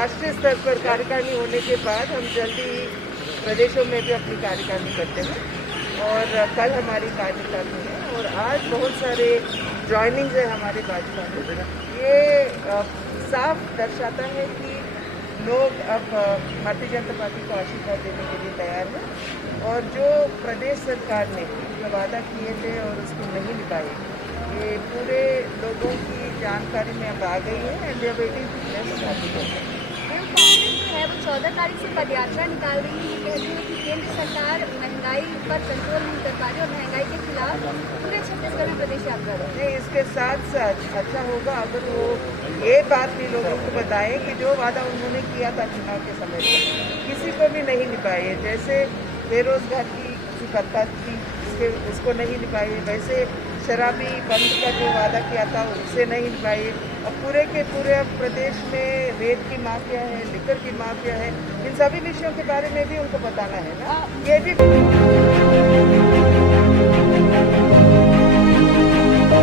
राष्ट्रीय स्तर पर कार्यकारिणी होने के बाद हम जल्दी ही प्रदेशों में भी अपनी कार्यकारिणी करते हैं और कल हमारी कार्यकारिणी है और आज बहुत सारे ज्वाइनिंग्स हैं हमारे भाजपा में। ये साफ दर्शाता है कि लोग अब भारतीय जनता पार्टी को आशीर्वाद देने के लिए तैयार हैं और जो प्रदेश सरकार ने जो वादा किए थे और उसको नहीं निभाए, ये पूरे लोगों की जानकारी में अब आ गई है and they are waiting to place Congress है वो 14 तारीख से पदयात्रा निकाल रही है। ये कहती है कि केंद्र सरकार महंगाई पर कंट्रोल नहीं कर पा रही और महंगाई के खिलाफ पूरे छत्तीसगढ़ में प्रदेश यात्रा रही है। इसके साथ साथ अच्छा होगा अगर वो ये बात भी लोगों को बताएं कि जो वादा उन्होंने किया था चुनाव के समय पर किसी को भी नहीं निभाए, जैसे बेरोजगार की भत्ता थी उसको नहीं निभाए, वैसे शराबी बंद का जो वादा किया था उसे नहीं निभाए। अब पूरे के पूरे अब प्रदेश में रेत की माफिया है, लिकर की माफिया है, इन सभी विषयों के बारे में भी उनको बताना है ना, ये भी